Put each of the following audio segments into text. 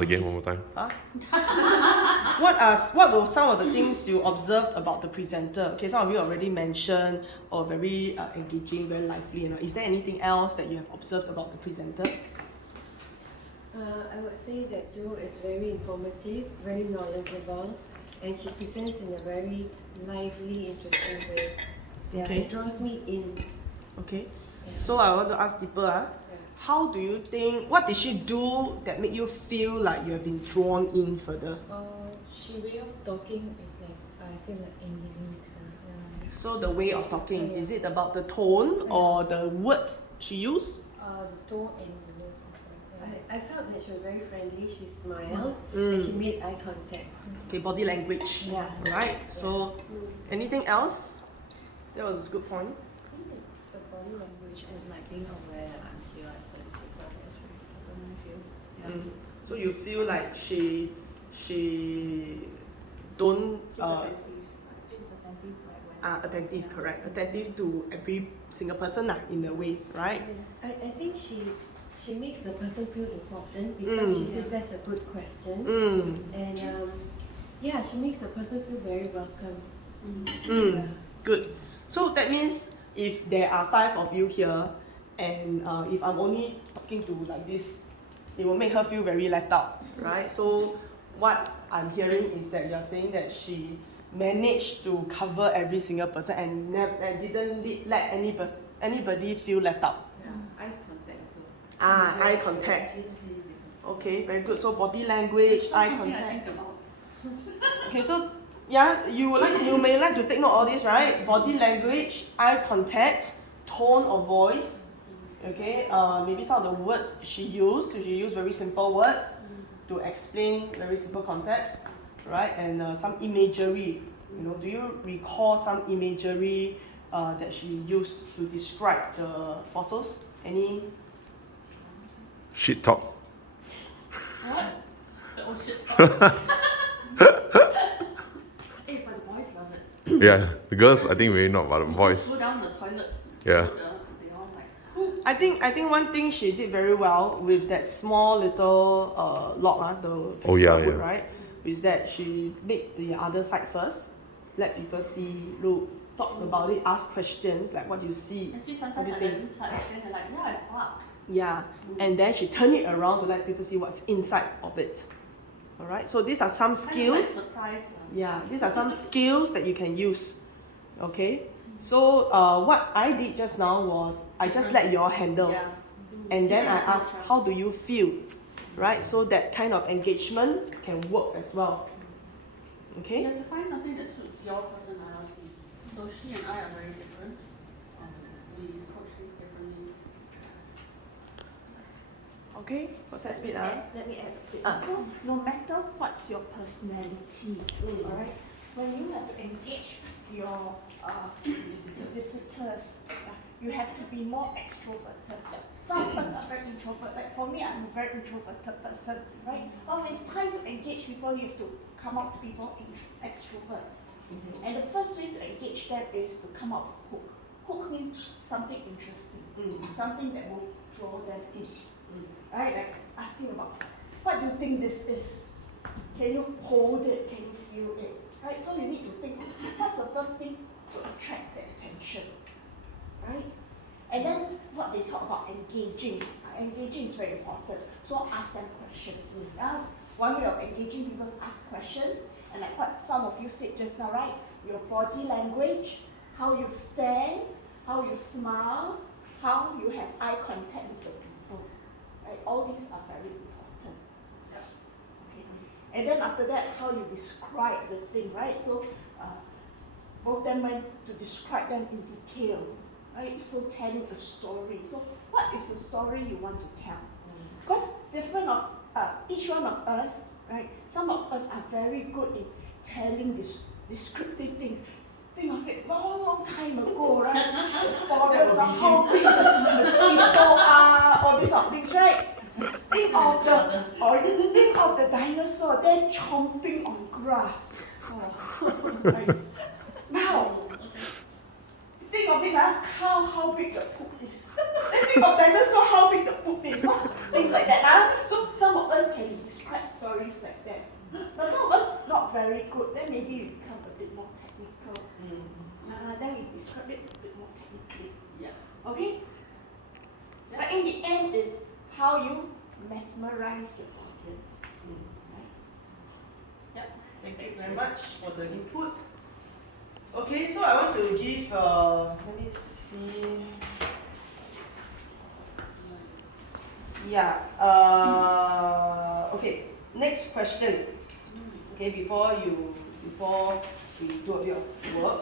ask again one more time. What were some of the things you observed about the presenter? Okay, some of you already mentioned, or very engaging, very lively. Is there anything else that you have observed about the presenter? I would say that Jo is very informative, very knowledgeable, and she presents in a very lively, interesting way. Yeah, Okay. it draws me in. Okay. Yeah. So I want to ask deeper. How do you think? What did she do that made you feel like you have been drawn in further? She way of talking is like I feel like engaging with her. Yeah. So the way of talking, Yeah. is it about the tone or the words she used? The tone and the words also. Yeah. I felt that she was very friendly. She smiled and she made eye contact. Okay, body language. Yeah. Right. So, anything else? That was a good point. I think it's the body language and like being aware that I'm here as a visitor. That's very important, I feel. Yeah. So you feel like she don't She's attentive, like when attentive, correct? Attentive to every single person in a way, right? I think she makes the person feel important because she says that's a good question. And yeah, she makes the person feel very welcome. Yeah. Good. So that means if there are 5 of you here, and if I'm only talking to like this, it will make her feel very left out, right? So what I'm hearing is that you're saying that she managed to cover every single person and didn't let anybody feel left out. yeah, eyes contact. So Eye contact. Okay, very good. So body language, eye contact. Okay, so yeah, you may like to take note of all this, right? Body language, eye contact, tone of voice. Okay, maybe some of the words she used very simple words to explain very simple concepts, right? And some imagery. Do you recall some imagery that she used to describe the fossils? Any? Shit talk. what? Oh shit. Hey, but the boys love it. Yeah, the girls I think maybe not, but the boys. Go down the toilet. Yeah. They all like. I think one thing she did very well with that small little log, the Oh, yeah, wood, yeah. right, is that she made the other side first, let people see, look, talk about it, ask questions like what you see. Actually, sometimes I let them touch and they're like, yeah, I fuck. Yeah, and then she turned it around to let people see what's inside of it. Alright, so these are some skills. Surprise. Yeah, these are some skills that you can use. Okay, so what I did just now was I just let you all handle, Yeah. and then I asked, how do you feel? Right, so that kind of engagement can work as well. You Okay, have to find something that suits your personality. So she and I are very different. We approach things differently. okay, what's that speed? Let me add a bit. So no matter what's your personality, alright, when you have to engage your visitors, you have to be more extroverted. Some of us are very introverted. Like for me, I'm a very introverted person, right? But when it's time to engage people, you have to come up to people extrovert. And the first way to engage them is to come up with hook. Hook means something interesting, something that will draw them in. Right, like asking about, what do you think this is? Can you hold it? Can you feel it? Right, so you need to think, what's the first thing to attract their attention? Right? And then what they talk about engaging. Engaging is very important. So ask them questions. One way of engaging people is ask questions. And like what some of you said just now, right? Your body language, how you stand, how you smile, how you have eye contact with the people. Right? All these are very important. Okay. And then after that, how you describe the thing, right? So both of them went to describe them in detail. Right? So telling a story. So what is the story you want to tell? Because each one of us, right? Some of us are very good in telling descriptive things. Think of it long time ago, right? The forest are how big the mosquito are, all these sort of things, right? Think of the dinosaur then chomping on grass. Right? Now, think of it, how big the poop is. Then think of dinosaur, how big the poop is. Things like that. So some of us can describe stories like that. But some of us not very good, then maybe we become a bit more technical. Then we describe it a bit more technically. Yeah. Okay? But in the end is how you mesmerize your audience. Right? Yeah, thank you very much for the input. Okay, so I want to give, let me see. Yeah, okay, next question. Okay, before we do a bit of work.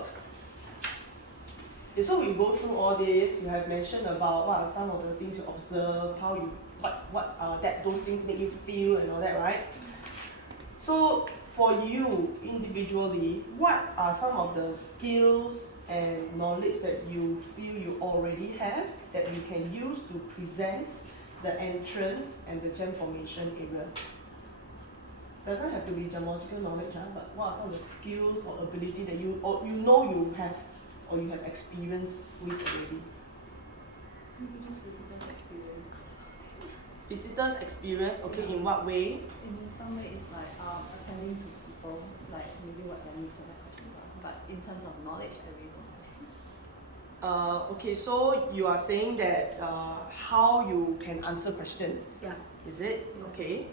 Okay, so we go through all this, you have mentioned about what are some of the things you observe, how you, that those things make you feel and all that, right? So for you individually, what are some of the skills and knowledge that you feel you already have that you can use to present the entrance and the gem formation area? Doesn't have to be gemological knowledge, but what are some of the skills or ability that you have or you have experience with already? Maybe just visitors experience. Visitors experience, okay, in what way? In some way, it's like attending to people, like maybe what that means when I question about. But in terms of knowledge, I really don't have. Okay, so you are saying that how you can answer question, Yeah. is it? Yeah. Okay.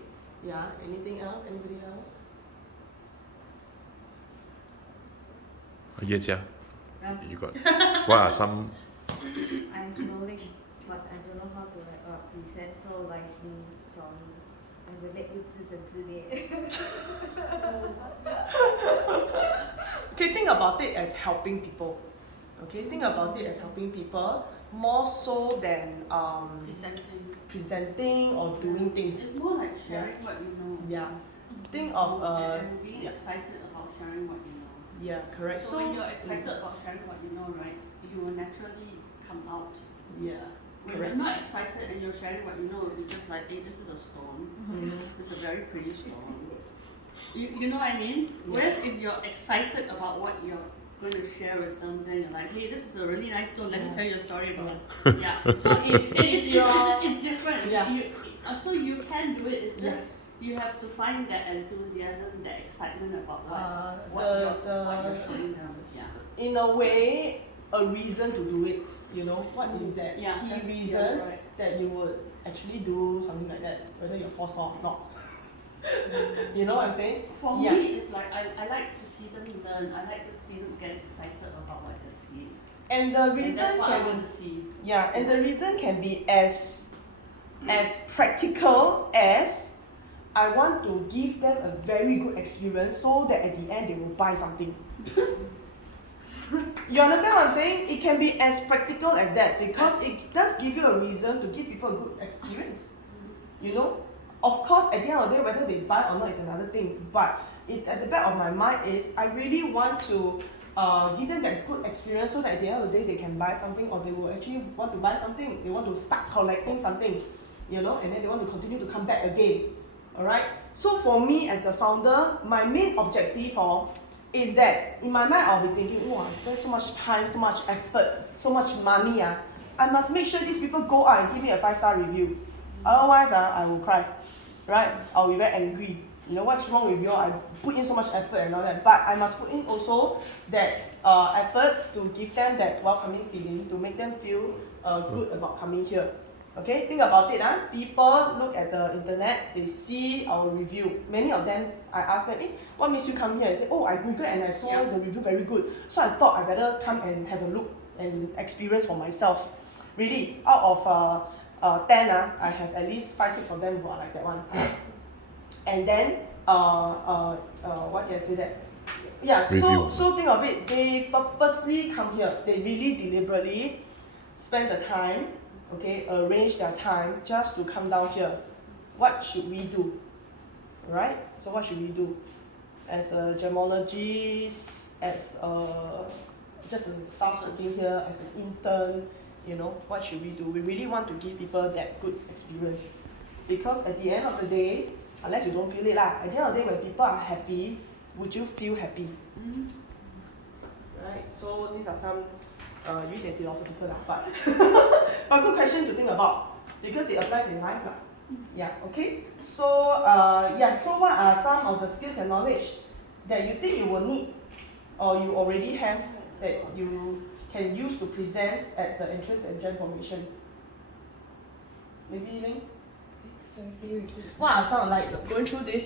Yeah, anything else? Anybody else? Yes, yeah. Yeah. You got. What are some? I'm knowledge, but I don't know how to like present. So like in 种人类不自生自灭。 Okay, think about it as helping people. Okay, think about it as helping people more so than presenting or doing It's things. more like sharing what you know. Yeah. Think of and being yeah. excited about sharing what you know. Yeah, correct. So when you're excited about sharing what you know, right, you will naturally come out. Yeah, When correct. you're not excited and you're sharing what you know, you're just like, hey, this is a stone. It's a very pretty stone. You know what I mean? Whereas if you're excited about what you're going to share with them, then you're like, hey, this is a really nice stone. Let me tell you a story about it. Yeah. So if you're It's different. Yeah. So you can do it. It's just you have to find that enthusiasm, that excitement about what you're showing them. Yeah. in a way a reason to do it, you know, what is that Yeah, key that's- reason yeah, right. that you would actually do something like that, whether you're forced or not. You know what I'm saying? For Yeah. me, it's like I like to see them learn. I like to see them get excited about what they're seeing. And the And reason that's what I can want to see. yeah, and the reason can be as practical as I want to give them a very good experience so that at the end they will buy something. You understand what I'm saying? It can be as practical as that because it does give you a reason to give people a good experience. You know? Of course, at the end of the day, whether they buy or not is another thing. But at the back of my mind is I really want to give them that good experience so that at the end of the day they can buy something or they will actually want to buy something. They want to start collecting something, you know, and then they want to continue to come back again. Alright? So for me as the founder, my main objective is that in my mind I'll be thinking, oh, I spend so much time, so much effort, so much money. I must make sure these people go out and give me a 5-star review. Otherwise, I will cry. Right? I'll be very angry. You know, what's wrong with you? I put in so much effort and all that. But I must put in also that effort to give them that welcoming feeling, to make them feel good about coming here. Okay, think about it. People look at the internet, they see our review. Many of them, I ask them, what makes you come here? They say, oh, I Googled and I saw the review very good. So I thought I better come and have a look and experience for myself. Really, out of 10, I have at least 5-6 of them who are like that one. And then, what can I say that? Yeah, so think of it, they purposely come here. They really deliberately spend the time, okay, arrange their time just to come down here. What should we do? Right? So what should we do? As a gemologist, as just a staff working here, as an intern, you know, what should we do? We really want to give people that good experience. Because at the end of the day, unless you don't feel it at the end of the day when people are happy, would you feel happy? Right? So these are some 有点 philosophical but but good question to think about because it applies in life Yeah, okay. So so what are some of the skills and knowledge that you think you will need or you already have that you can use to present at the entrance exam formation? Maybe Ling? Sorry, can you repeat? What are some, like going through this